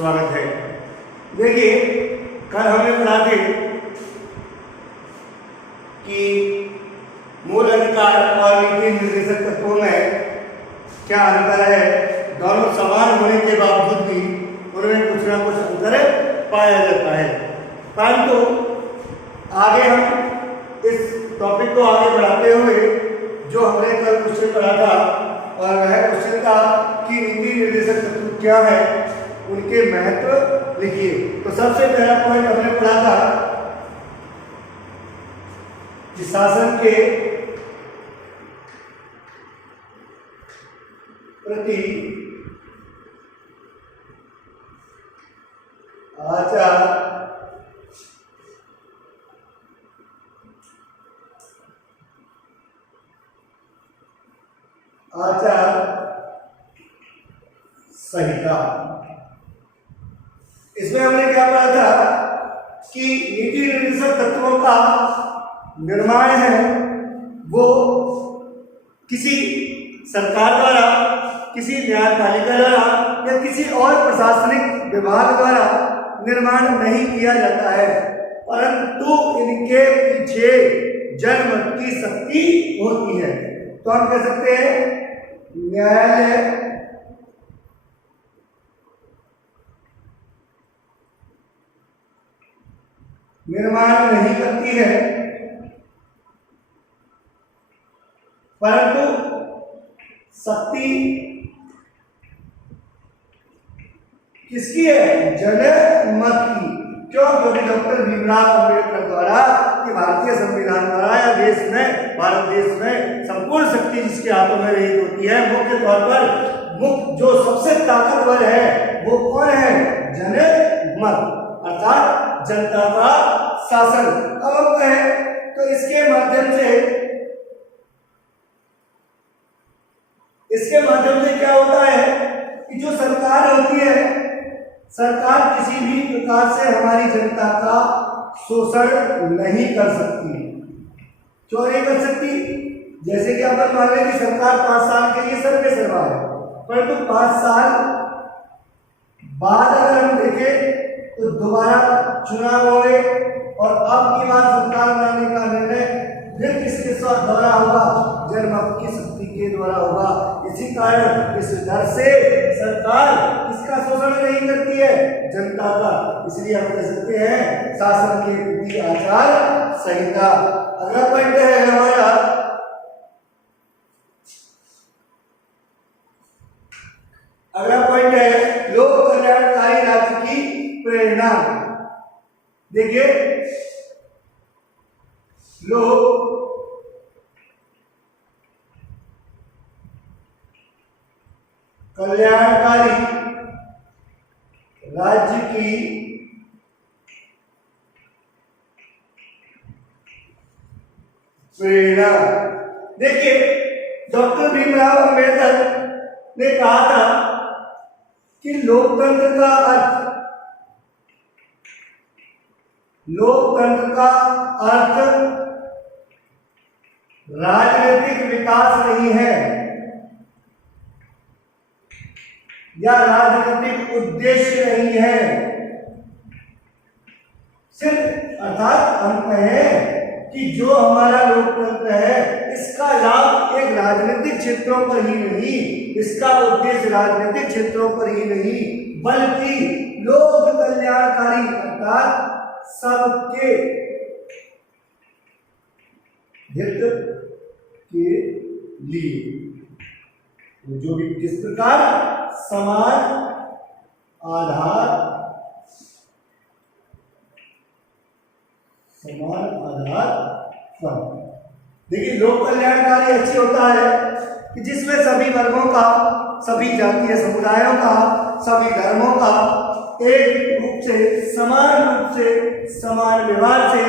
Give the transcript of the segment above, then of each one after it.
स्वागत है। देखिए, कल हमने पढ़ा थे कि मूल अधिकार और नीति निर्देशक तत्वों में क्या अंतर है। दोनों समान होने के बावजूद भी उनमें कुछ ना कुछ अंतर पाया जाता है। परंतु आगे हम इस टॉपिक को आगे बढ़ाते हुए जो हमने कल क्वेश्चन पढ़ा था, और वह क्वेश्चन था कि नीति निर्देशक तत्व क्या है, उनके महत्व लिखिए। तो सबसे पहला पॉइंट हमने पढ़ा था कि शासन के प्रति आचार संहिता। इसमें हमने क्या पढ़ा था कि नीति निर्देशक तत्वों का निर्माण है वो किसी सरकार द्वारा, किसी न्यायपालिका द्वारा या किसी और प्रशासनिक विभाग द्वारा निर्माण नहीं किया जाता है, परंतु इनके पीछे जनमत की शक्ति होती है। तो हम कह सकते हैं न्यायालय निर्माण नहीं करती है, परंतु शक्ति किसकी है? जनमत की। क्यों? क्योंकि डॉक्टर भीमराव अंबेडकर द्वारा कि भारतीय संविधान द्वारा या देश में, भारत देश में संपूर्ण शक्ति जिसके हाथों में रहित होती है, मुख्य तौर पर जो सबसे ताकतवर है वो कौन है? जनमत, अर्थात जनता का शासन। अब हम कहें तो इसके माध्यम से क्या होता है कि जो सरकार होती है, सरकार किसी भी प्रकार से हमारी जनता का शोषण नहीं कर सकती। क्यों नहीं कर सकती? जैसे कि अपन मान लें कि सरकार 5 साल के लिए सर्वे करवा है, परंतु 5 साल बाद अगर हम देखें तो दोबारा चुनाव हो गए और अब की बार सरकार बनाने का निर्णय फिर किसके द्वारा होगा? जनमत की शक्ति के द्वारा होगा। इसी कारण इस डर से सरकार किसका शोषण नहीं करती है? जनता का। इसलिए हम कह सकते हैं शासन के प्रति आचार संहिता। अगला पॉइंट है हमारा लोक कल्याणकारी राज्य की प्रेरणा। देखिए, लोक कल्याणकारी राज्य की प्रेरणा। देखिए, डॉक्टर भीमराव अंबेडकर ने कहा था कि लोकतंत्र का अर्थ राजनीतिक विकास नहीं है या राजनीतिक उद्देश्य नहीं है। सिर्फ अर्थात हम कहें कि जो हमारा लोकतंत्र है, इसका लाभ एक राजनीतिक क्षेत्रों पर ही नहीं, इसका उद्देश्य राजनीतिक क्षेत्रों पर ही नहीं, बल्कि लोक कल्याणकारी अर्थात सबके हित के लिए। जो भी किस प्रकार समान आधार पर। देखिए, लोक कल्याणकारी अच्छी होता है कि जिसमें सभी वर्गों का, सभी जातीय समुदायों का, सभी धर्मों का एक रूप से, समान व्यवहार से,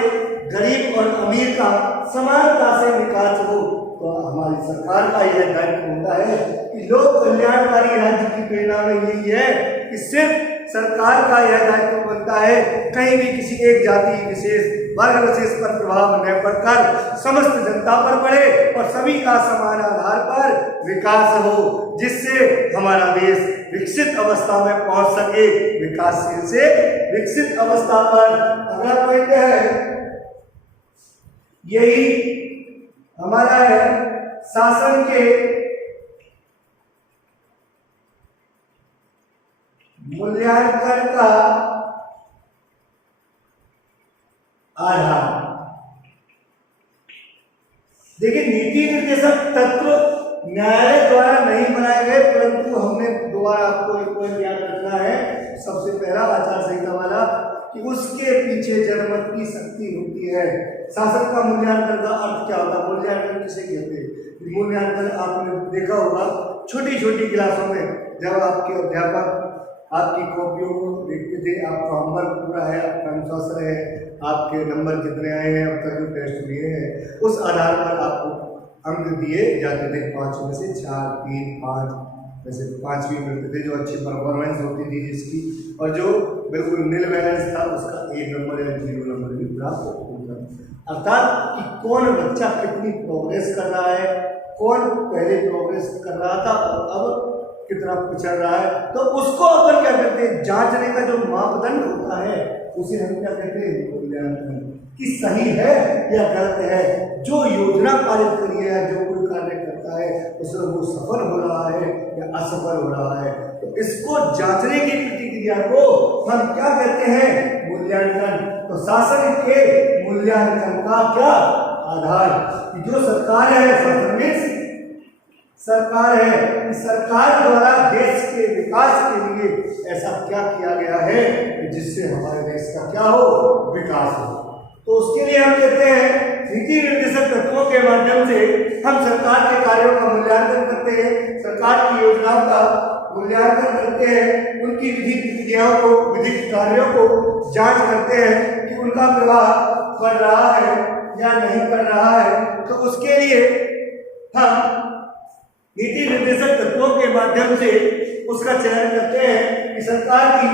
गरीब और अमीर का समानता से विकास हो। तो हमारी सरकार का यह दायित्व होता है कि लोक कल्याणकारी राज्य की प्रेरणा में यही है कि सिर्फ सरकार का यह दायित्व बनता है कहीं भी किसी एक जाति विशेष वर्ग विशेष पर प्रभाव न पड़कर समस्त जनता पर पड़े और सभी का समान आधार पर विकास हो, जिससे हमारा देश विकसित अवस्था में पहुंच सके, विकासशील से विकसित अवस्था पर। अगला पॉइंट है, यही हमारा है शासन के मूल्यांकन का आधार। देखिए, नीति निर्देशक तत्व न्यायालय द्वारा नहीं बनाए गए, परंतु हमने दोबारा आपको एक पॉइंट याद रखना है, सबसे पहला आचार संहिता वाला, कि उसके पीछे जनमत की शक्ति होती है। शासन का मूल्यांकन का अर्थ क्या होता है? मूल्यांकन किसे कहते हैं? मूल्यांकन आपने देखा होगा छोटी छोटी क्लासों में, जब आपके अध्यापक आपकी कॉपियों को देखते थे, आपका होमवर्क पूरा है, आपका अनुशासन है, आपके नंबर कितने आए हैं, अब तक जो टेस्ट लिए हैं, उस आधार पर आपको अंक दिए जाते थे। 5 में से 4, 3, 5, वैसे 5 भी मिलते थे जो अच्छी परफॉर्मेंस होती थी जिसकी, और जो बिल्कुल नील बैलेंस था उसका 1 नंबर या 0 नंबर भी प्राप्त होता था। अर्थात कि कौन बच्चा कितनी प्रोग्रेस कर रहा है, कौन पहले प्रोग्रेस कर रहा था और अब कितना पिछड़ रहा है, तो उसको अपन क्या करते हैं, जांचने का जो मापदंड होता है उसे हम क्या कहते हैं, मूल्यांकन, कि सही है या गलत है। जो योजना पारित करी है, जो कोई कार्य करता है उसमें वो सफल हो रहा है या असफल हो रहा है, तो इसको जांचने की प्रतिक्रिया को हम क्या कहते हैं, मूल्यांकन। तो शासन के मूल्यांकन का क्या आधार, कि जो सरकार है, सरकार है, सरकार द्वारा देश के विकास के लिए ऐसा क्या किया गया है जिससे हमारे देश का क्या हो, विकास हो। तो उसके लिए हम कहते हैं नीति निर्देशक तत्वों के माध्यम से हम सरकार के कार्यों का मूल्यांकन करते हैं, सरकार की योजनाओं का मूल्यांकन करते हैं, उनकी विधि प्रक्रियाओं को, विधिक कार्यों को जांच करते हैं कि उनका प्रभाव पड़ रहा है या नहीं पड़ रहा है। तो उसके लिए हम नीति निर्देशक तत्वों के माध्यम से उसका चयन करते हैं कि सरकार की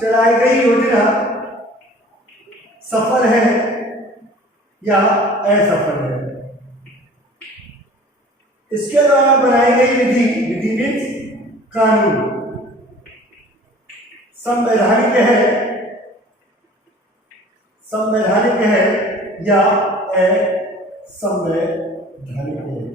चलाई गई योजना सफल है या असफल है। इसके द्वारा बनाई गई विधि मीन्स कानून संवैधानिक है या असंवैधानिक है।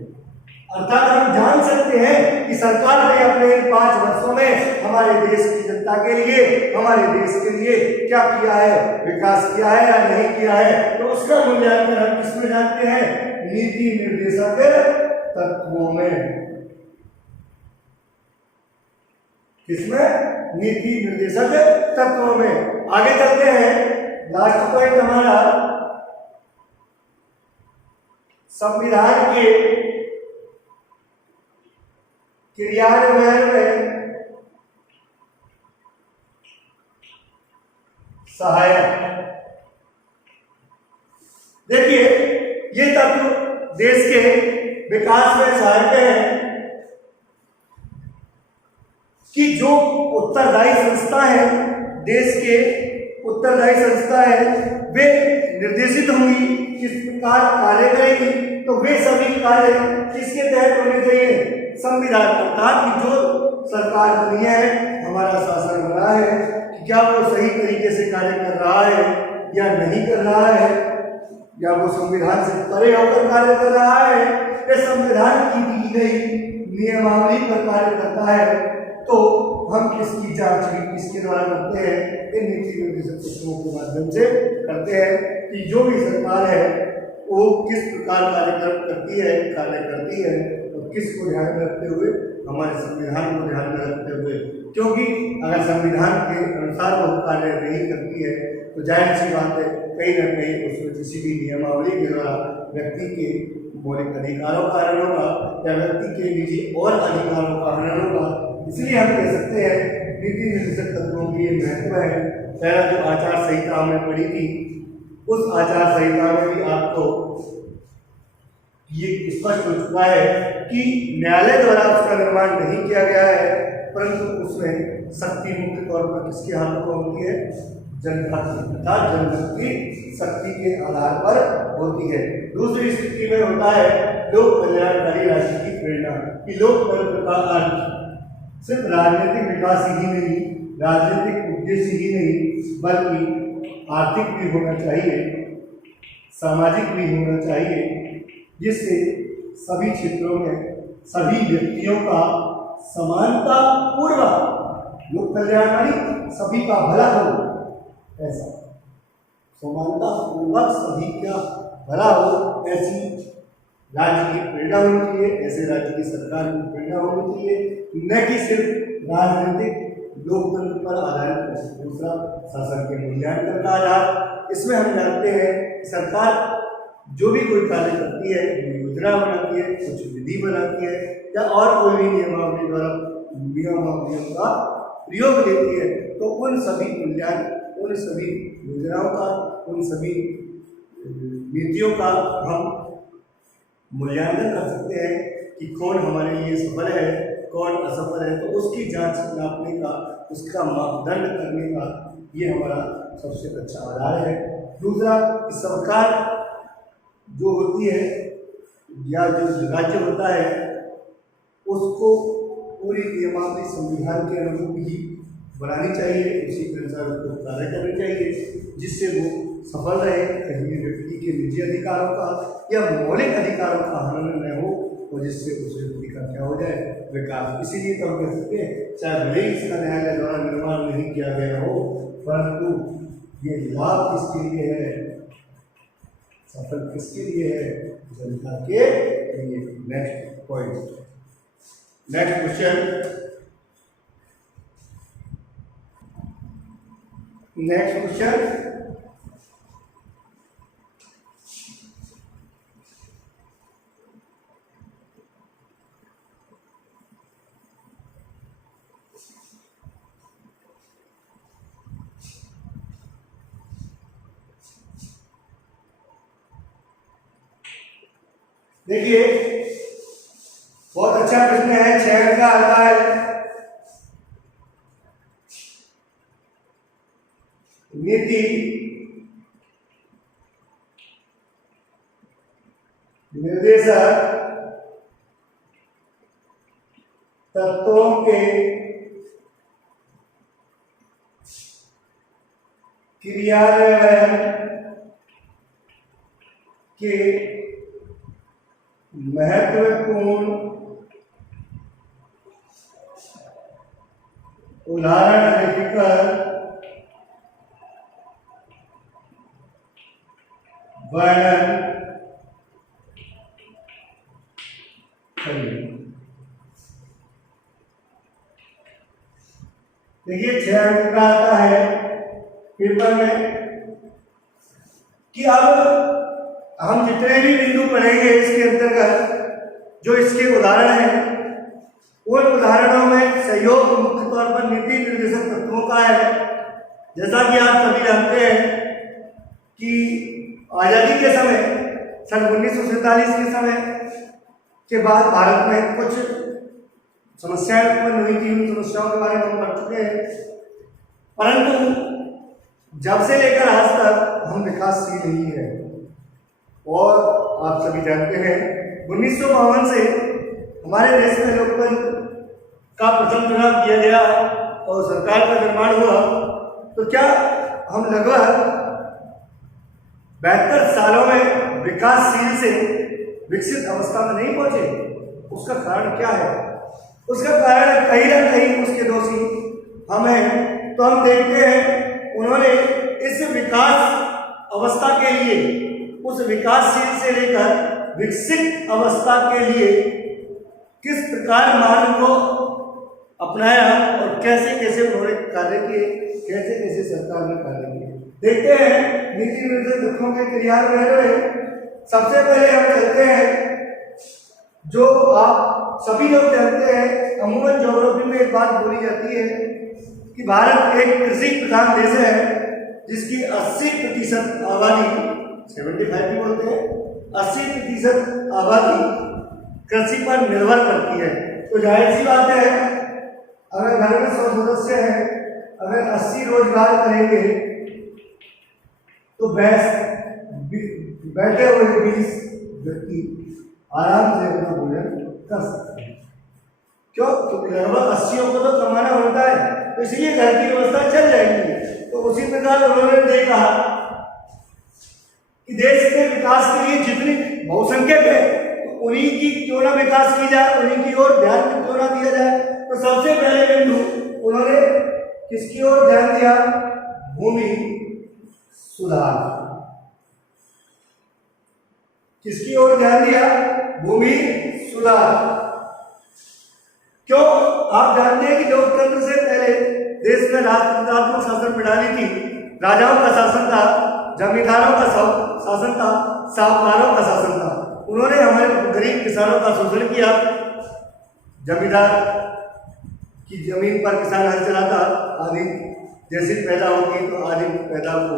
अर्थात हम जान सकते हैं कि सरकार ने अपने इन 5 वर्षों में हमारे देश की जनता के लिए, हमारे देश के लिए क्या किया है, विकास किया है या नहीं किया है। तो उसका मूल्यांकन हम किसमें जानते हैं, नीति निर्देशक तत्वों में। किसमें, नीति निर्देशक तत्वों में। आगे चलते हैं, लास्ट पॉइंट हमारा संविधान के क्रियान्वयन में सहायक। देखिए, ये तत्व देश के विकास में सहायक है कि जो उत्तरदायी संस्था है, देश के उत्तरदायी संस्था है, वे निर्देशित होंगी किस प्रकार कार्य करेगी। तो वे सभी कार्य किसके तहत होने चाहिए, संविधान। अर्थात कि जो सरकार बनी है, हमारा शासन बना है, कि क्या वो सही तरीके से कार्य कर रहा है या नहीं कर रहा है, या वो संविधान से परे होकर कार्य कर रहा है, या संविधान की दी गई नियमावली पर कार्य करता है। तो हम इसकी जांच भी किसके द्वारा करते हैं, इन नीति निर्देशक तत्वों के माध्यम से करते हैं कि जो भी सरकार है वो किस प्रकार कार्यक्रम करती है, कार्य करती है, और किसको ध्यान में रखते हुए, हमारे संविधान को ध्यान में रखते हुए। क्योंकि अगर संविधान के अनुसार वो कार्य नहीं करती है तो जाहिर सी बात है कहीं ना कहीं उसमें किसी भी नियमावली के द्वारा व्यक्ति के मौलिक अधिकारों का हनन होगा या व्यक्ति के निजी और अधिकारों का हनन होगा। इसलिए हम कह सकते हैं नीति निर्देशक तत्वों की ये महत्व है। पहला जो आचार संहिता हमने पढ़ी थी, उस आचार संहिता में भी आपको ये स्पष्ट हो चुका है कि न्यायालय द्वारा उसका निर्माण नहीं किया गया है, परंतु उसमें शक्ति मुख्य तौर पर किसके हाथों में होती है? जनता की, अर्थात जनता की शक्ति के आधार पर होती है। दूसरी स्थिति में होता है लोक कल्याणकारी राज्य की प्रेरणा। कि लोकतंत्र का अर्थ सिर्फ राजनीतिक विकास ही नहीं, राजनीतिक उद्देश्य ही नहीं, बल्कि आर्थिक भी होना चाहिए, सामाजिक भी होना चाहिए, जिससे सभी क्षेत्रों में सभी व्यक्तियों का समानता पूर्वक लोक कल्याणकारी सभी का भला हो, ऐसा समानता पूर्वक सभी का भला हो, ऐसी राज्य की प्रेरणा होनी चाहिए, ऐसे राज्य की सरकार की प्रेरणा होनी चाहिए, न कि सिर्फ राजनीतिक लोकतंत्र पर आधारित। दूसरा, शासन के मूल्यांकन का आधार। इसमें हम जानते हैं सरकार जो भी कोई कार्य करती है, योजना बनाती है, कुछ विधि बनाती है या और कोई भी नियमावली द्वारा नियमावलियों का प्रयोग लेती है, तो उन सभी मूल्यांकन, उन सभी योजनाओं का, उन सभी नीतियों का हम मूल्यांकन कर सकते हैं कि कौन हमारे लिए सफल है, कौन असफल है। तो उसकी जांच नापने का, उसका मापदंड करने का ये हमारा सबसे अच्छा आधार है। दूसरा, सरकार जो होती है या जो राज्य होता है उसको पूरी नियमावली संविधान के अनुरूप ही बनानी चाहिए, उसी के अनुसार उसको कार्य करनी चाहिए, जिससे वो सफल रहे, कहीं व्यक्ति के निजी अधिकारों का या मौलिक अधिकारों का हनन न हो, और जिससे उस व्यक्ति का क्या हो जाए, विकास। इसीलिए तो हम कह सकते हैं चाहे भले ही इसका न्यायालय द्वारा निर्माण नहीं किया गया हो, परंतु ये लाभ किसके लिए है, सफल किसके लिए है? जनता के लिए। Next point, next question, next question, देखिए बहुत अच्छा प्रश्न है, 6 अंक का आता है। नीति निर्देशक तत्वों के क्रियान्वयन के महत्वपूर्ण उदाहरण लिखकर वर्णन करिए। देखिए 6 अंक का आता है पेपर में कि अब हम जितने भी बिंदु पढ़ेंगे इसके अंतर्गत, जो इसके उदाहरण हैं, उन उदाहरणों में सहयोग मुख्य तौर पर नीति निर्देशक तत्वों का है। जैसा कि आप सभी जानते हैं कि आज़ादी के समय, सन 1947 के समय के बाद भारत में कुछ समस्याएं उत्पन्न हुई थी। उन समस्याओं के बारे में हम पढ़ चुके हैं, परंतु जब से लेकर आज तक हम विकासशील ही है। और आप सभी जानते हैं 1952 से हमारे देश में लोकतंत्र का प्रथम चुनाव किया गया और सरकार का निर्माण हुआ, तो क्या हम लगभग 72 सालों में विकासशील से विकसित अवस्था में नहीं पहुंचे? उसका कारण क्या है? उसका कारण कहीं ना कहीं उसके दोषी हम हैं। तो हम देखते हैं उन्होंने इस विकास अवस्था के लिए, उस विकासशील से लेकर विकसित अवस्था के लिए किस प्रकार मार्ग को अपनाया और कैसे कैसे उन्होंने कार्य किए, कैसे कैसे सरकार ने कार्य किए। देखते हैं नीति निर्देशक तत्वों के क्रियान्वयन में सबसे पहले हम चलते हैं, जो आप सभी लोग जानते हैं, अमूमन ज्योग्राफी में एक बात बोली जाती है कि भारत एक कृषि प्रधान देश है, जिसकी 80% आबादी, 75 भी बोलते हैं, 80% आबादी कृषि पर निर्भर करती है। तो जाहिर सी बात है अगर घर में 100 सदस्य हैं, अगर 80 रोजगार करेंगे तो बैठे हुए 20 व्यक्ति आराम से अपना भोजन कर सकते हैं। क्यों? क्योंकि लगभग 80 को तो कमाना होता है, तो इसलिए घर की व्यवस्था चल जाएगी। तो उसी प्रकार उन्होंने देखा कि देश के विकास के लिए जितनी बहुसंख्यक है तो उन्हीं की क्यों ना विकास की जाए, उन्हीं की ओर ध्यान क्यों ना दिया जाए। तो सबसे पहले बिंदु उन्होंने किसकी ओर ध्यान दिया? भूमि सुधार। किसकी ओर ध्यान दिया? भूमि सुधार। क्यों? आप जानते हैं कि लोकतंत्र से पहले देश में राजतंत्रात्मक शासन प्रणाली थी। राजाओं का शासन था, जमींदारों का शासन था, साहूकारों का शासन था। उन्होंने हमारे गरीब किसानों का शोषण किया। जमींदार की जमीन पर किसान हल चलाता, आदि जैसी पैदा होती तो आदि पैदा को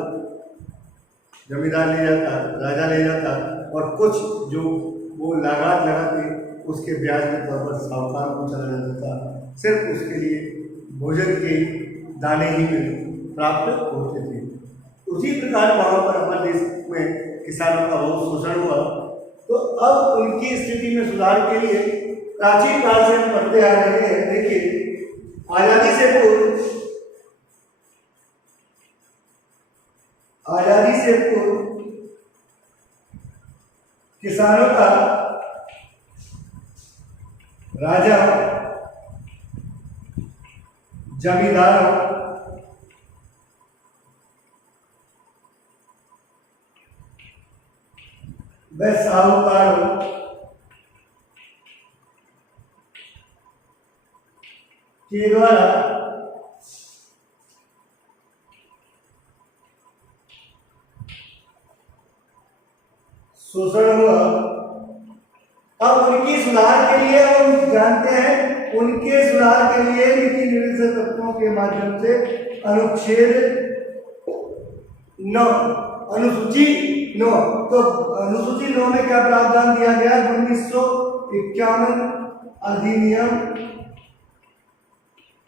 जमींदार ले जाता, राजा ले जाता, और कुछ जो वो लागत लगाते उसके ब्याज के तौर पर साहूकार को चला जाता था। सिर्फ उसके लिए भोजन के दाने ही प्राप्त होते थे। उसी प्रकार वहाँ पर हमारे देश में किसानों का बहुत शोषण हुआ। तो अब उनकी स्थिति में सुधार के लिए प्राचीन काल से हम पढ़ते आ रहे हैं। देखिए, आजादी से पूर्व किसानों का राजा, जमींदारों व साहूकारों के द्वारा शोषण हुआ। अब उनकी सुधार के लिए हम जानते हैं, उनके सुधार के लिए नीति निर्देशक तत्वों के माध्यम से अनुच्छेद 9 अनुसूची 9, तो अनुसूची 9 में क्या प्रावधान दिया गया? 1951 अधिनियम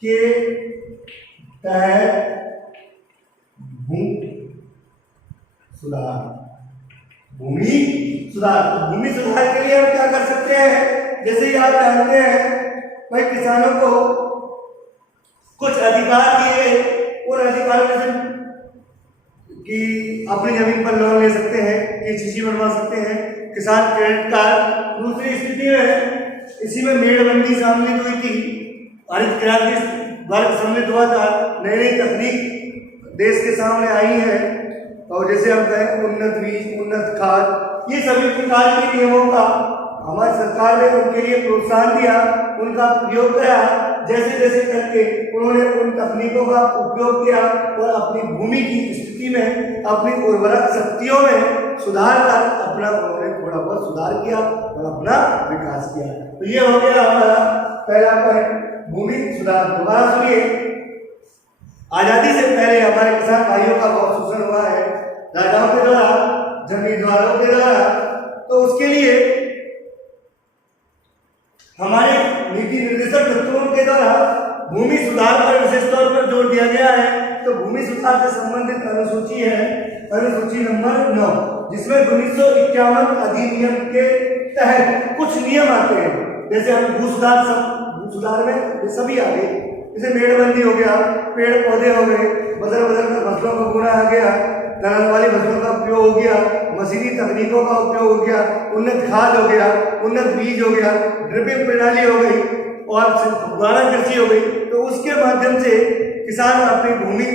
के तहत भूमि सुधार। तो भूमि सुधार के लिए हम क्या कर सकते हैं? जैसे ही आप जानते हैं भाई, किसानों को कुछ अधिकार दिए, उन अधिकारों में से कि अपनी जमीन पर लोन ले सकते हैं, केसीसी बनवा सकते हैं, किसान क्रेडिट कार्ड। दूसरी स्थिति में इसी में मेड़बंदी सम्मिलित हुई थी, हरित क्रांति वर्ग सम्मिलित हुआ था, नई नई तकनीक देश के सामने आई है। और जैसे हम कहें उन्नत बीज, उन्नत खाद, ये सभी प्रकार के नियमों का हमारी सरकार ने उनके लिए प्रोत्साहन दिया, उनका प्रयोग कराया। जैसे जैसे करके उन्होंने उन तकनीकों का उपयोग किया और अपनी भूमि की स्थिति में, अपनी उर्वरक शक्तियों में सुधार कर अपना उन्होंने थोड़ा बहुत सुधार किया और अपना विकास किया। तो ये हो गया हमारा पहला पॉइंट, भूमि सुधार। दोबारा सुनिए, आजादी से पहले हमारे किसान भाइयों का बहुत शोषण हुआ है, राजाओं के द्वारा, जमींदारों के द्वारा। तो उसके लिए हमारे नीति निर्देशक तत्वों के द्वारा भूमि सुधार पर विशेष तौर पर जोर दिया गया है। तो भूमि सुधार से संबंधित अनुसूची है अनुसूची नंबर 9, जिसमें 1951 अधिनियम के तहत कुछ नियम आते हैं। जैसे हम भू सुधार में ये सभी आ गए, जैसे मेड़बंदी हो गया, पेड़ पौधे हो गए, बदल कर फसलों को बोना आ गया, दलहन वाली फसलों का उपयोग हो गया, मशीनी तकनीकों का उपयोग हो गया, उन्नत खाद हो गया, उन्नत बीज हो गया, ड्रिपिंग प्रणाली हो गई और फुब्बारा कृषि हो गई। तो उसके माध्यम से किसान अपनी भूमि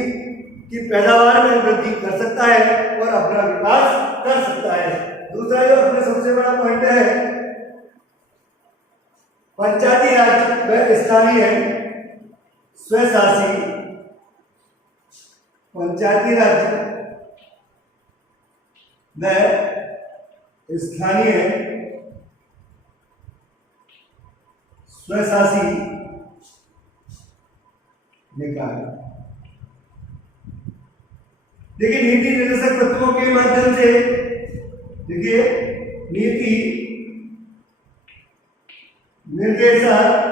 की पैदावार में वृद्धि कर सकता है और अपना विकास कर सकता है। दूसरा जो अपने सबसे बड़ा पॉइंट है, पंचायती राज व स्थानीय स्वशासी, पंचायती राज व स्थानीय स्वशासी निकाय। देखिए, नीति निर्देशक तत्वों के माध्यम से, देखिए नीति निर्देशक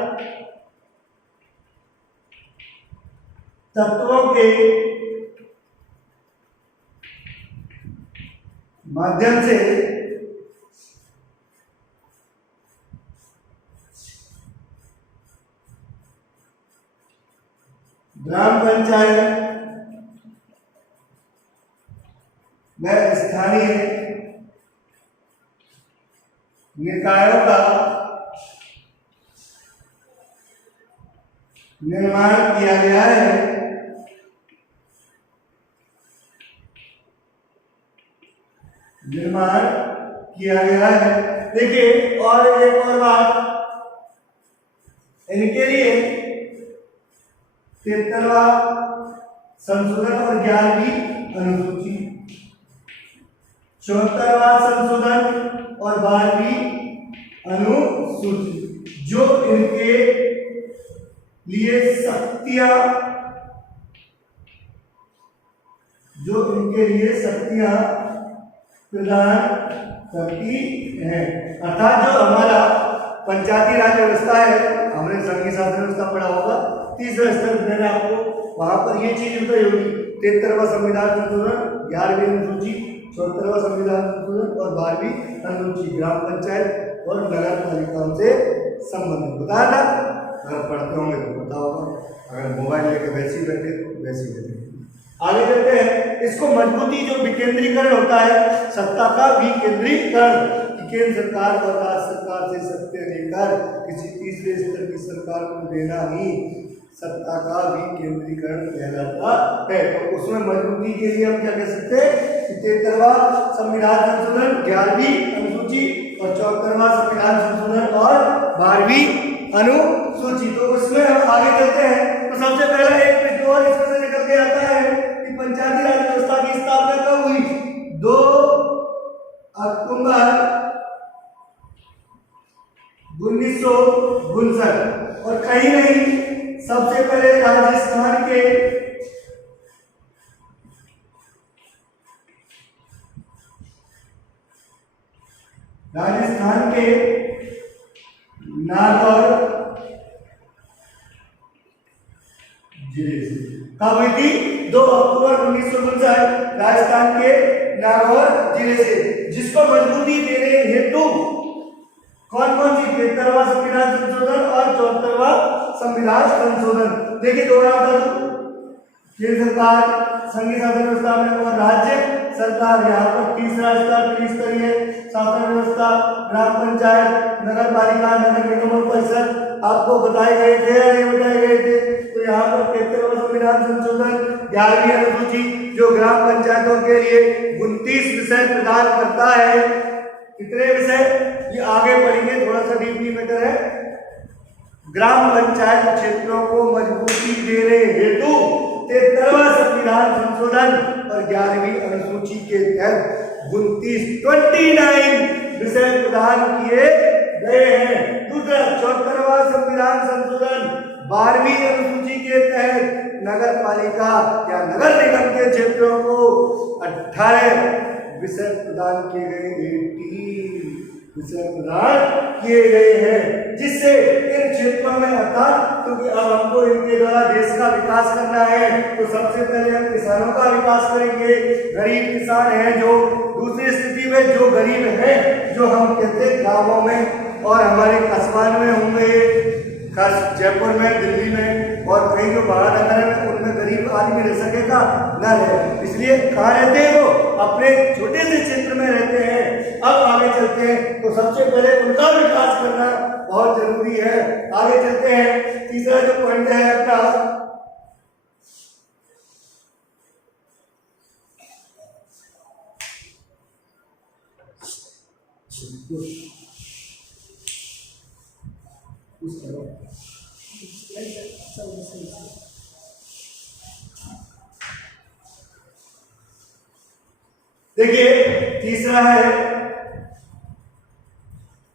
तत्वों के माध्यम से ग्राम पंचायत व स्थानीय निकायों का निर्माण किया गया है। निर्माण किया गया है। देखिए और एक और बात, इनके लिए 73वां संशोधन और 11वीं अनुसूची, 74वां संशोधन और 12वीं अनुसूची जो इनके लिए शक्तियां प्रदान करती है। अर्थात जो हमारा पंचायती राज व्यवस्था है, हमने संघीय शासन व्यवस्था पढ़ा होगा, तीसरा स्तर मैंने आपको वहां पर ये चीज बताई होगी, 73वां संविधान संशोधन, 11वीं अनुसूची, 74वां संविधान संशोधन और 12वीं अनुसूची ग्राम पंचायत और नगर पालिकाओं से संबंधित बताया था। अगर पढ़ते होंगे तो पता होगा, अगर मोबाइल लेके वैसे ही बैठे तो वैसे ही बैठे। आगे चलते हैं। इसको मजबूती जो विकेंद्रीकरण होता है, सत्ता का विकेंद्रीकरण, केंद्र सरकार और राज्य सरकार से सत्ता लेकर किसी तीसरे स्तर की सरकार को देना ही सत्ता का विकेंद्रीकरण कहलाता है। तो उसमें मजबूती के लिए हम क्या कह सकते हैं कि 73वां संविधान संशोधन, 11वीं अनुसूची और 74वां संविधान संशोधन और 12वीं अनुसूची। तो उसमें हम आगे चलते हैं। तो सबसे पहला एक प्रश्न और इसमें से निकल के आता है कि पंचायती राज व्यवस्था की स्थापना कब हुई? 2 अक्टूबर 1959 और कहीं नहीं सबसे पहले राजस्थान के नागौर जिले से कब हुई थी? 2 अक्टूबर 1959 राजस्थान के नागौर जिले से, जिसको मजबूती देने हेतु कौन कौन सी 73वां संविधान संशोधन और 74वां संविधान संशोधन। देखिए दोहरा बता दूं, केंद्र सरकार, संघीय शासन व्यवस्था में और राज्य सरकार, यहाँ पर तीसरा स्तर त्रिस्तरीय शासन व्यवस्था, ग्राम पंचायत, नगर पालिका, नगर निगम और परिषद आपको बताए गए थे या नहीं बताए गए थे? तो यहाँ पर 73वां संविधान संशोधन, 11वीं अनुसूची जो ग्राम पंचायतों के लिए 29 विषय प्रदान करता है। कितने विषय? ये आगे पढ़ेंगे, थोड़ा सा डीपली मैटर है। ग्राम पंचायत क्षेत्रों को मजबूती देने हेतु 73वां संविधान संशोधन और 11वीं अनुसूची के तहत 29 विषय प्रदान किए गए हैं। दूसरा 74वां संविधान संशोधन 12वीं अनुसूची के तहत नगर पालिका या नगर निगम के क्षेत्रों को 18 विषय प्रदान किए गए, 18 विषय प्रदान किए गए हैं, जिससे इन क्षेत्रों में अर्थात क्योंकि अब हमको इनके द्वारा देश का विकास करना है, तो सबसे पहले हम किसानों का विकास करेंगे। गरीब किसान हैं जो दूसरी स्थिति में जो गरीब हैं, जो हम कहते हैं गाँवों में और हमारे कस्बा में होंगे, खास जयपुर में, दिल्ली में और कहीं जो महानगर में, उनमें गरीब आदमी रह सकेगा न रहे, इसलिए कहाँ रहते हैं? वो अपने छोटे से क्षेत्र में रहते हैं। अब आगे चलते हैं, तो सबसे पहले उनका विकास करना बहुत जरूरी है। आगे चलते हैं, तीसरा जो पॉइंट है अपना, देखिए तीसरा है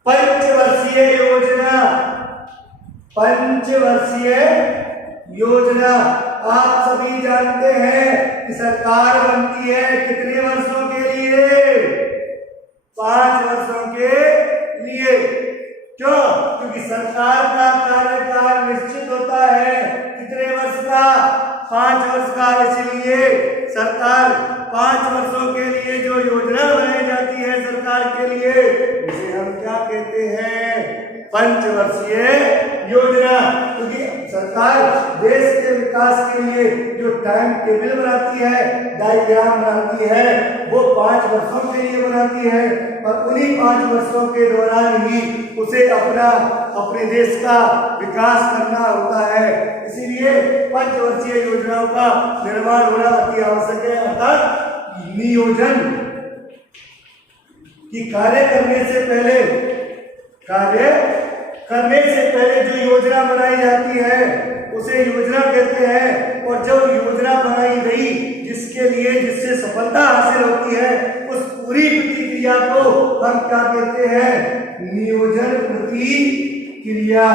पंचवर्षीय योजना। पंचवर्षीय योजना आप सभी जानते हैं कि सरकार बनती है कितने वर्षों के लिए? 5 वर्षों के लिए। क्यों? क्योंकि सरकार का कार्यकाल निश्चित होता है कितने वर्ष का? 5 वर्ष का, इसलिए सरकार 5 वर्षों के लिए जो योजना बनाई जाती है सरकार के लिए, उसे हम क्या कहते हैं? पंचवर्षीय योजना। क्योंकि सरकार देश के विकास के लिए जो टाइम टेबल बनाती है, डायग्राम बनाती है, वो 5 वर्षों के लिए बनाती है और उन्हीं 5 वर्षों के दौरान ही उसे अपने देश का विकास करना होता है। इसीलिए पंचवर्षीय योजनाओं का निर्माण होना अति आवश्यक है। अर्थात नियोजन की कार्य करने से पहले जो योजना बनाई जाती है उसे योजना कहते हैं। और जब योजना बनाई गई जिससे सफलता हासिल होती है, उस पूरी प्रतिक्रिया को हम क्या कहते हैं? नियोजन प्रतिक्रिया।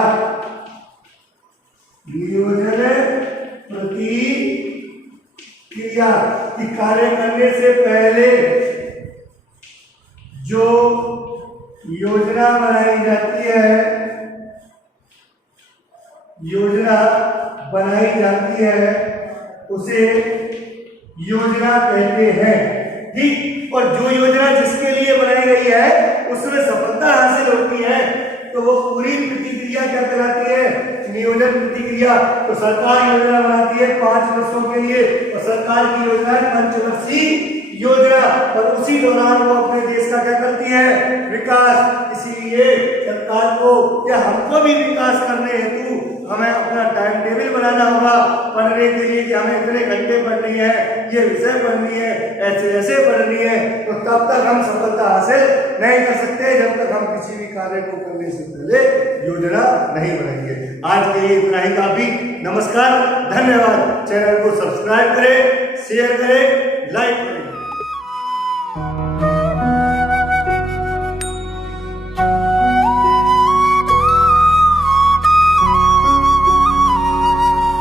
नियोजन प्रतिक्रिया की कार्य करने से पहले जो योजना बनाई जाती है उसे योजना कहते हैं। ठीक। और जो योजना जिसके लिए बनाई गई है उसमें सफलता हासिल होती है तो वो पूरी प्रतिक्रिया क्या कहलाती है? नियोजन प्रतिक्रिया। तो सरकार योजना बनाती है 5 वर्षों के लिए और सरकार की योजना है पंचवर्षीय योजना, और उसी दौरान वो अपने देश का क्या करती है? विकास। इसीलिए सरकार को या हमको भी विकास करने हेतु हमें अपना टाइम टेबल बनाना होगा पढ़ने के लिए कि हमें इतने घंटे पढ़नी है, ये विषय पढ़नी है, ऐसे पढ़नी है। तो तब तक हम सफलता हासिल नहीं कर सकते जब तक हम किसी भी कार्य को करने से पहले योजना नहीं बनाएंगे। आज के लिए इतना ही काफी। नमस्कार, धन्यवाद। चैनल को सब्सक्राइब करें, शेयर करें, लाइक करें।